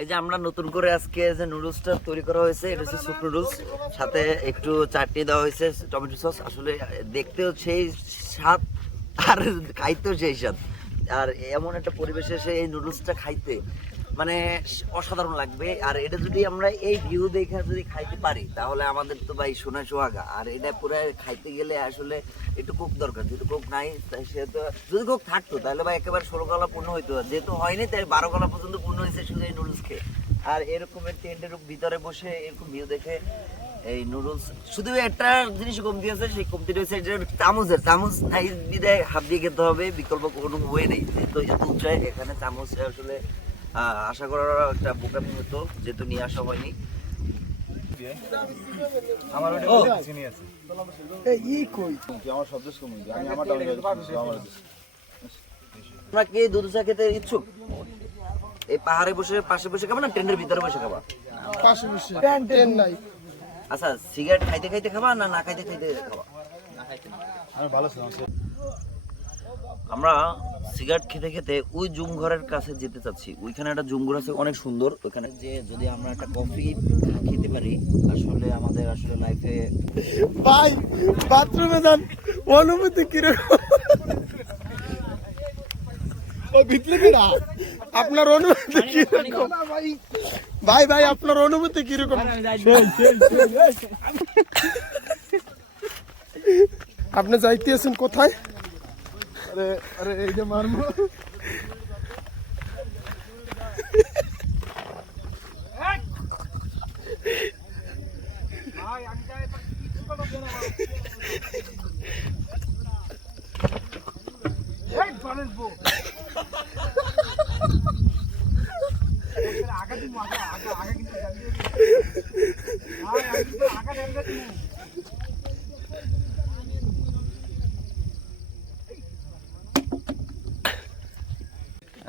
এই যে আমরা নতুন করে আজকে যে নুডলসটা তৈরি করা হয়েছে, এটা হচ্ছে স্যুপ নুডলস, সাথে একটু চাটনি দেওয়া হয়েছে, টমেটো সস। আসলে দেখতেও সেই স্বাদ আর খাইতেও সেই স্বাদ। আর এমন একটা পরিবেশে এসে এই নুডলসটা খাইতে মানে অসাধারণ লাগবে। আর এটা যদি আমরা এই ভিউ দেখে যদি খাইতে পারি, তাহলে আমাদের তো ভাই সোনা সোহাগা। আর এটা পুরো খাইতে গেলে আসলে একটু কোক দরকার, যেহেতু কোক নাই সেহেতু, যদি কোক থাকতো তাহলে ভাই একেবারে 16 গলা পূর্ণ হইতো, যেহেতু হয়নি তাই 12 গলা পর্যন্ত পূর্ণ হয়েছে শুধু এই নুডলস খেয়ে। আর এরকমের টেন্টের ভিতরে বসে এরকম ভিউ দেখে এই নুডলস, শুধু একটা জিনিস কমতি আছে, সেই কমতিটা হচ্ছে চামচ নাই বিদায় হাত দিয়ে খেতে হবে, বিকল্প কোনো ওয়ে নেই। তো এত উঁচায় এখানে চামচ আসলে আশা করার একটা বোকামি হতো, যেহেতু নিয়ে আসা হয়নি। তোমরা কি দুধ চা খেতে ইচ্ছুক? এই পাহাড়ে বসে পাশে বসে খাবা না ট্রেনের ভিতরে বসে খাবা? আচ্ছা, সিগারেট খাইতে খাইতে খাবা না না খাইতে খাইতে খাবা? আমরা সিগারেট খেতে খেতে ওই জুমঘরের কাছে যেতে চাচ্ছি। ওইখানে একটা জুমঘর আছে অনেক সুন্দর, ওখানে যে যদি আমরা একটা কফি খেতে পারি, আসলে আমাদের আসলে লাইফে। ভাই বাথরুমে যান, অনুভূতি কিরকম? ও ভিতরে কিনা আপনার অনুভূতি কিরকম? ভাই ভাই আপনার অনুভূতি কিরকম? আপনি যাইতেছেন কোথায়? আরে আরে এই যে মারমু। আগে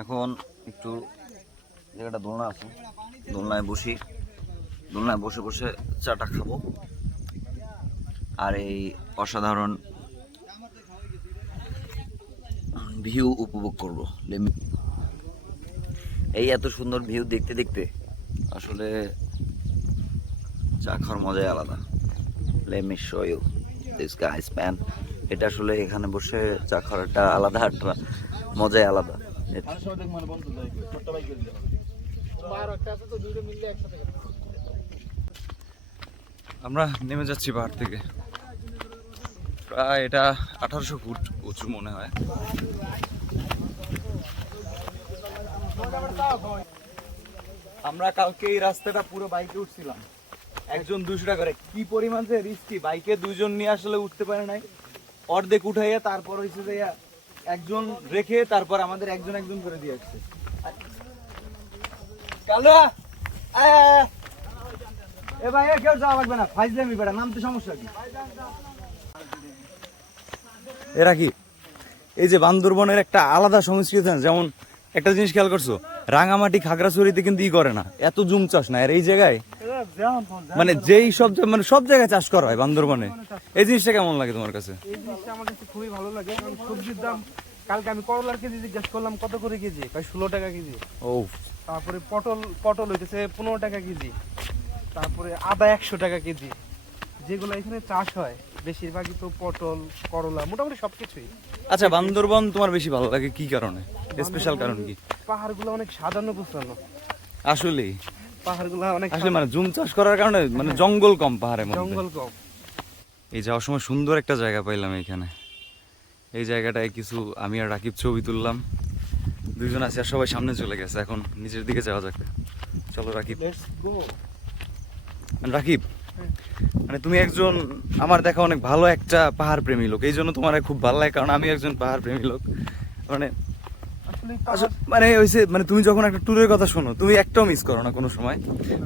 এখন একটু জায়গাটা দোলনা আছে, দোলনায় বসি, দোলনায় বসে বসে চাটা খাবো আর এই অসাধারণ ভিউ উপভোগ করব। এই এত সুন্দর ভিউ দেখতে দেখতে আসলে চা খাওয়ার মজাই আলাদা। Let me show you this guys man. এটা আসলে এখানে বসে চা খাওয়ার একটা আলাদা একটা মজাই আলাদা। আমরা নেমে যাচ্ছি পাহাড় থেকে, প্রায় এটা 1800 ফুট উঁচু মনে হয়। আমরা কালকে এই রাস্তাটা পুরো বাইকে উঠছিলাম, একজন 200 টাকা করে। কি পরিমাণ যে রিস্কি, বাইকে দুইজন নিয়ে আসলে উঠতে পারে নাই, অর্ধেক উঠাইয়া তারপর হয়েছে যে একজন রেখে তারপর আমাদের একজন একজন করে দিয়ে আসছে। কালুয়া এ ভাই কেউ যাওয়া লাগবে না, ফাইজলামি বেড়া, নামতে সমস্যা কি? এরা কি এই যে বান্দরবনের একটা আলাদা সংস্কৃতি আছে, যেমন একটা জিনিস খেয়াল করছো, রাঙামাটি খাগড়াছড়িতে কিন্তু ই করে না, এত জুম চাষ না। আর এই জায়গায় মানে যেই সব মানে সব জায়গায় চাষ করা হয় বান্দরবনে, এই জিনিসটা কেমন লাগে তোমার কাছে? এই জিনিসটা আমার কাছে খুবই ভালো লাগে, কারণ সবজির দাম কালকে আমি করলার কেজি জিজ্ঞেস করলাম কত করে কেজি, প্রায় 16 টাকা কেজি। ও তারপরে পটল হইতেছে 15 টাকা কেজি, তারপরে আদা 100 টাকা কেজি। যেগুলো এখানে চাষ হয় বেশিরভাগই তো পটল, করলা, মোটামুটি সবকিছুই। আচ্ছা, বান্দরবন তোমার বেশি ভালো লাগে কি কারণে? স্পেশাল কারণ কি? পাহাড়গুলো অনেক সাজানো গোছানো, আসলেই পাহাড়গুলো অনেক আসলে মানে জুম চাষ করার কারণে মানে জঙ্গল কম পাহাড়ের মধ্যে। জঙ্গল কম। এই যাওয়ার সময় সুন্দর একটা জায়গা পাইলাম এখানে, এই জায়গাটায় কিছু আমি আর রাকিব ছবি তুললাম, দুইজন আছে আর সবাই সামনে চলে গেছে, এখন নিচের দিকে যাওয়া যাক। চলো রাকিব। রাকিব, মানে তুমি একজন আমার দেখা অনেক ভালো একটা পাহাড় প্রেমী লোক, এই জন্য তোমার খুব ভালো লাগে, কারণ আমি একজন পাহাড় প্রেমী লোক। মানে মানে হয়েছে মানে তুমি যখন একটা ট্যুরের কথা শোনো, তুমি একটাও মিস করো না কোনো সময়,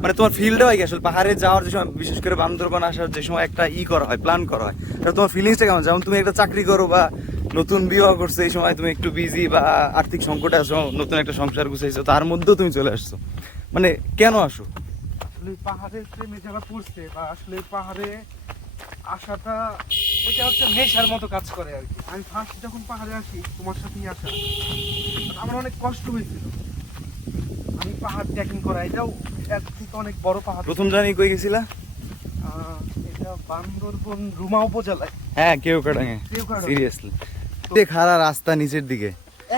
মানে তোমার ফিলটা হয় কি আসলে পাহাড়ে যাওয়ার যে সময়, বিশেষ করে বান্দরবান আসার যে সময় একটা করা হয়, প্ল্যান করা হয়, তোমার ফিলিংসটা কেমন? যেমন তুমি একটা চাকরি করো বা নতুন বিবাহ করছো, এই সময় তুমি একটু বিজি বা আর্থিক সংকটে আছো, নতুন একটা সংসার গুছাইছো, তার মধ্যেও তুমি চলে আসছো, মানে কেন আসো? আসলে পাহাড়ের প্রেমে যারা পড়ছে বা আসলে পাহাড়ে আসাটা এটা হচ্ছে নেশার মতো কাজ করে আর কি। আমি ফার্স্ট যখন পাহাড়ে আসি তোমার সাথেই আসা, আমার অনেক কষ্ট হয়েছিল। আমি পাহাড় ট্রেকিং করা, এটাও এর থেকে অনেক বড় পাহাড়। প্রথম জানি কই গেছিলা? এটা বান্দরবন রুমা উপজেলায়। হ্যাঁ, কেওক্রাডাঙ্গে। কেওক্রাডাঙ্গে। সিরিয়াসলি খাড়া রাস্তা নিচের দিকে,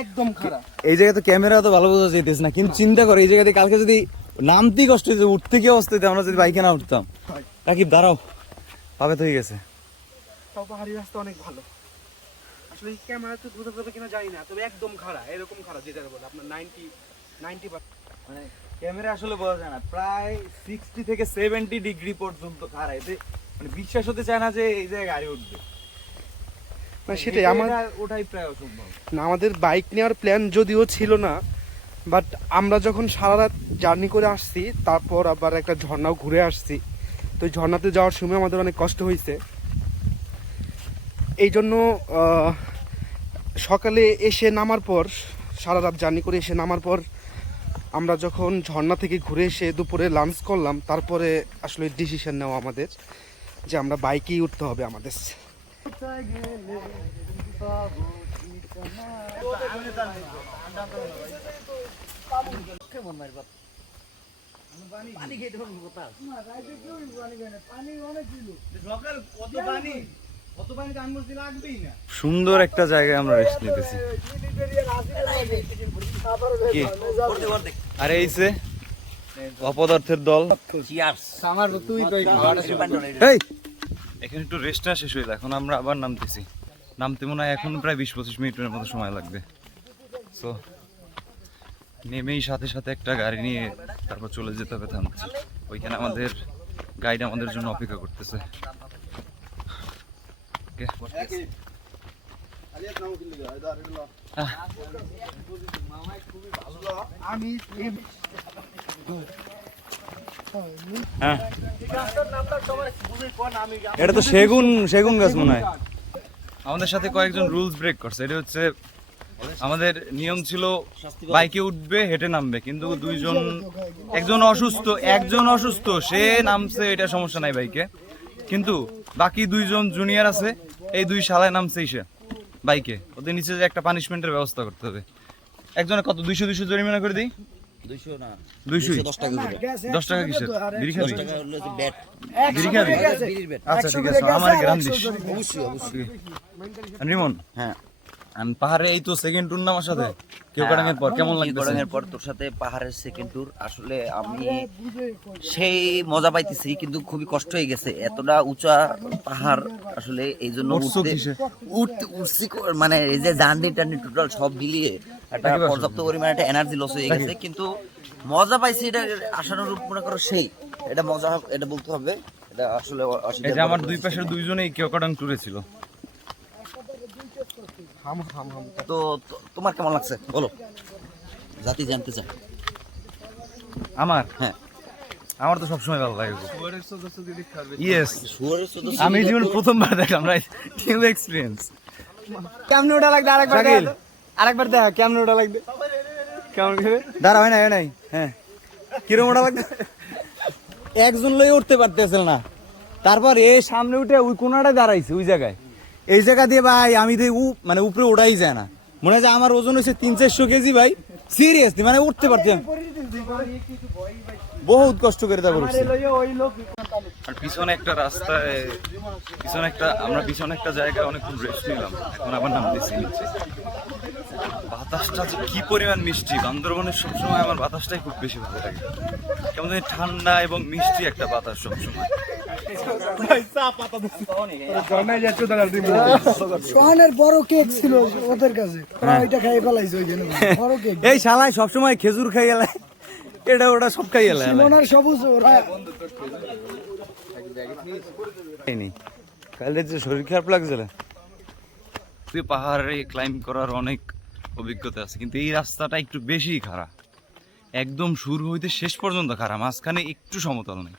একদম খারাপ। এই জায়গায় তো ক্যামেরা তো ভালো বোঝা যেতেছে না, কিন্তু চিন্তা করো এই জায়গাতে কালকে যদি নামতেই কষ্ট হয়েছে, উঠতে কি অবস্থা হইতো আমরা যদি বাইকে না উঠতাম। রাকিব দাঁড়াও, পাবে তো হয়ে গেছে। তাও পাহাড়ি রাস্তা অনেক ভালো। আসলে ক্যামেরাতে বোঝা যাবে কিনা জানি না, তবে একদম খারাপ, এরকম খারাপ যেটা বলে আপনার 90 মানে ক্যামেরা আসলে বোঝা যায় না, প্রায় 60 থেকে 70 ডিগ্রি পর্যন্ত খাড়া, এতে মানে বিশ্বাস হতে চায় না যে এই জায়গায় গাড়ি উঠবে। না সেটাই ওটাই প্রায় অসম্ভব। না, আমাদের বাইক নেওয়ার প্ল্যান যদিও ছিল না, বাট আমরা যখন সারা রাত জার্নি করে আসছি, তারপর আবার একটা ঝর্ণাও ঘুরে আসছি, তো ওই ঝর্ণাতে যাওয়ার সময় আমাদের অনেক কষ্ট হয়েছে। এই জন্য সকালে এসে নামার পর, সারা রাত জার্নি করে এসে নামার পর আমরা যখন ঝর্ণা থেকে ঘুরে এসে দুপুরে লাঞ্চ করলাম, তারপরে আসলে ডিসিশন নেওয়া আমাদের যে আমরা বাইকেই উঠতে হবে আমাদের। সুন্দর একটা জায়গায় আমরা রেস্ট নিতেছি। কি আরে এইছে অপদার্থের দল। এই, এখানে একটু রেস্ট না শেষ হইলো, এখন আমরা আবার নামতেছি। নামতে মনে হয় এখন প্রায় 20-25 মিনিটের মতো সময় লাগবে। সো নেমেই সাথে সাথে একটা গাড়ি নিয়ে তারপর চলে যেতে হবে থামছি। ওইখানে আমাদের গাইড আমাদের জন্য অপেক্ষা করতেছে। এটা তো সেগুন গাছ মনে হয়। আমাদের সাথে কয়েকজন রুলস ব্রেক করছে, এটা হচ্ছে আমাদের নিয়ম ছিল বাইকে উঠবে হেঁটে নামবে, কিন্তু একজন অসুস্থ সে নামছে, এটা সমস্যা নাই বাইকে, কিন্তু বাকি 2 জন জুনিয়র আছে, এই 2 শালায় নামছে সে বাইকে। ওদের নিচে যে একটা পানিশমেন্টের ব্যবস্থা করতে হবে। একজনে কত 200 জরিমানা করে দিই? 200 না 200 10 টাকা করে। 10 টাকা কিসের? বিড়ি খাবি? 10 টাকা হলো যে ব্যাট। বিড়ি খাবি? আচ্ছা ঠিক আছে, আমার গ্রাম দিস। অবশ্যই। রিমন, হ্যাঁ, আমি পাহাড়ে এই তো সেকেন্ড টুর নাম সাথে কেওকাটাঙ্গের পর কেমন লাগছে? কেওকাটাঙ্গের পর তোর সাথে পাহাড়ের সেকেন্ড ট্যুর, আসলে আমি সেই মজা পাইতেছি, কিন্তু খুবই কষ্ট হয়ে গেছে। এতটা উঁচা পাহাড় আসলে এই জন্য উঠছো কিসে? উঠছি মানে এই যে জার্নি টার্নি টোটাল সব মিলিয়ে একটা পর্যাপ্ত পরিমাণে একটা এনার্জি লস হয়ে গেছে, কিন্তু মজা পাইছি। এটা আশানুরূপ মনে করো সেই, এটা মজা, এটা বলতে হবে, এটা আসলে এই যে আমার 2 পাশের 2 জনেই কেওকাটাং ট্যুরে ছিল। তো তোমার কেমন লাগছে বলো, জাতি জানতে চাই। আমার হ্যাঁ, আমার তো সবসময় ভালো লাগে। ইয়েস, শুয়ারের চোদ্দ আমি জীবন প্রথমবার দেখলাম, রাইট, নিউ এক্সপেরিয়েন্স। কেমন ওটা লাগবে আরেকবার দেখ কেমন ওটা লাগবে, কেমন করে দাঁড়া হয় নাই হ্যাঁ, কিরম ওটা লাগবে? একজন লই উঠতে পারতেছিল না, তারপর এ সামনে উঠে ওই কোনাটা দাঁড়াইছে ওই জায়গায়, এই জায়গা দিয়ে ভাই আমি মানে উপরে ওঠাই যায় না, মনে হয় যে আমার ওজন হচ্ছে 300-400 কেজি ভাই, সিরিয়াসলি মানে উঠতে পারছি না। বহুত কষ্ট করে তা করছি। আর পিছনে একটা রাস্তায়, আমরা পিছনে একটা জায়গায় অনেকক্ষণ রেস্ট নিলাম, এখন আবার নামতেছি নিচে। বাতাসটা যে কি পরিমাণ মিষ্টি, বান্দরবনের সবসময় আমার বাতাসটাই খুব বেশি ভালো লাগে, কেমন জানি ঠান্ডা এবং মিষ্টি একটা বাতাস সবসময়। সোহানের বড় কেক ছিল ওদের কাছে, ওইটা খাইয়ে ফেলাইছে ওই জন্য বড় কেক। এই শালায় সবসময় খেজুর খাই গেলে, এটা ওটা সব খাই গেলে সিমোনার সবুজ ওরা কালকে যে শরীর খারাপ লাগছিল। তুই পাহাড়ে ক্লাইম্ব করার অনেক অভিজ্ঞতা আছে, কিন্তু এই রাস্তাটা একটু বেশি খারাপ, একদম শুরু হইতে শেষ পর্যন্ত খারাপ, মাঝখানে একটু সমতল নেই।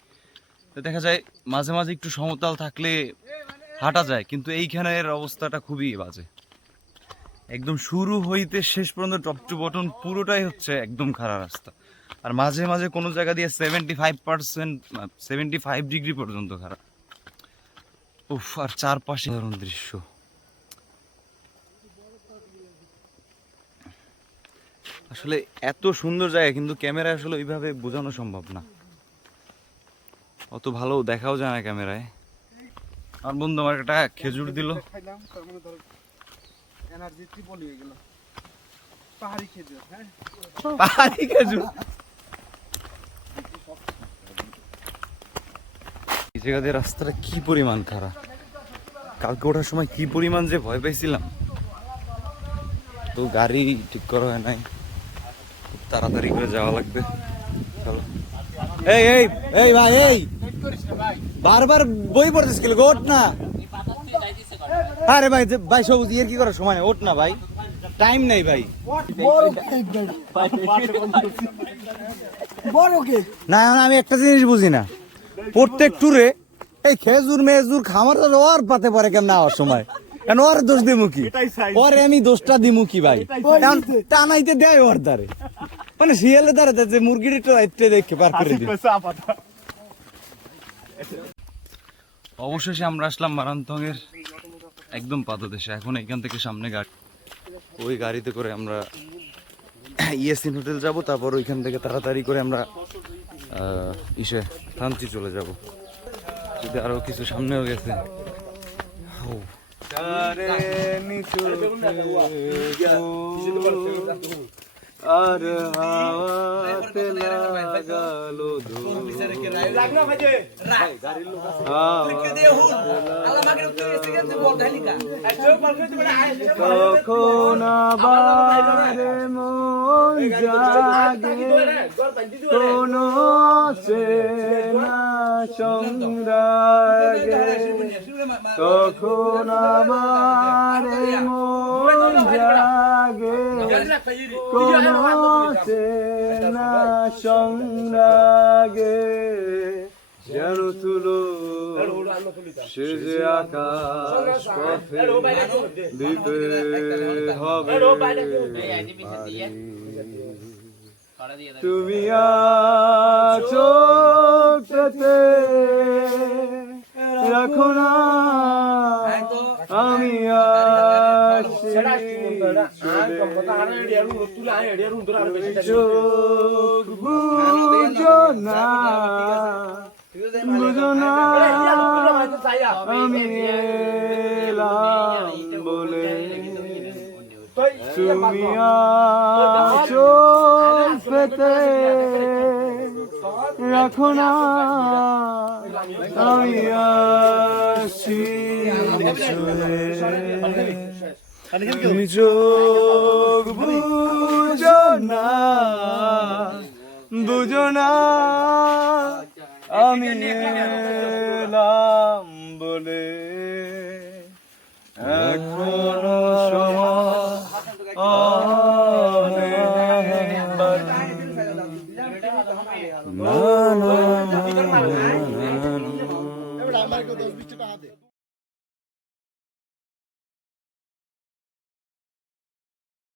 তো দেখা যায় মাঝে মাঝে একটু সমতল থাকলে হাঁটা যায়, কিন্তু এইখানের অবস্থাটা খুবই বাজে, একদম শুরু হইতে শেষ পর্যন্ত টপ টু বটন পুরোটাই হচ্ছে একদম খারাপ রাস্তা। আর মাঝে মাঝে কোনো জায়গা দিয়ে 75 ডিগ্রি পর্যন্ত খারাপ। উফ, আর চারপাশে দারুণ দৃশ্য। আসলে এত সুন্দর জায়গা, কিন্তু ক্যামেরায় আসলে ওইভাবে বোঝানো সম্ভব না, অত ভালো দেখাও যায় না ক্যামেরায়। আমার বন্ধু আমার একটা খেজুর দিল, পাহাড়ি খেজুর। এই জায়গা দিয়ে রাস্তাটা কি পরিমাণ খারাপ, কালকে ওঠার সময় কি পরিমাণ যে ভয় পাইছিলাম। তো গাড়ি ঠিক করা হয় নাই, খুব তাড়াতাড়ি করে যাওয়া লাগবে। চলো। এই এই এই ভাই, এই বারবার বই পড়তেছ গেল, ওঠ না। আরে ভাই ভাই সবুজ ইয়ের কি করার সময় নেই, ওঠ না ভাই, টাইম নেই ভাই। বড় কেক বড় কেক। না আমি একটা জিনিস বুঝি না, প্রত্যেক ট্যুরে এই খেজুর মেজুর খামার ওর পাতে পরে কেমন আওয়ার সময়, কেন ওর দোষ দিমু কি, ওরে আমি দোষটা দিমু কি ভাই, টানাইতে দেয় ওর দ্বারে, মানে শিয়ালে দ্বারে যে মুরগিটা দেখে পার করে দিই। অবশেষে আমরা আসলাম মারান্তং এর একদম পাদদেশে। এখন এখান থেকে সামনে গাড়ি, ওই গাড়িতে করে আমরা ইয়েসিন হোটেল যাব, তারপর ওইখান থেকে তাড়াতাড়ি করে আমরা থানচি চলে যাব। যদি আরো কিছু সামনেও গেছে। আর হাওয়াতে লাগালো তখন আবার মন জাগে কোনো চেনা সংরাগে, তখন আবার মন জাগে কোনো চেনা সংরাগে, যেন তুলো সে যে আকাশ পথে দিতে হবে পারি। তুমি আছো পেতে রাখো না আমি আসি চোখ বুঝো না বুঝো না আমি এলাম বলে তুমি আছো পেতে রাখো না আমি আসি তুমি চোখ বুঝো না বুঝো না আমি এলাম বলে এখনো সময় অনেক বাকি। আমার 10-20 টাকা হাতে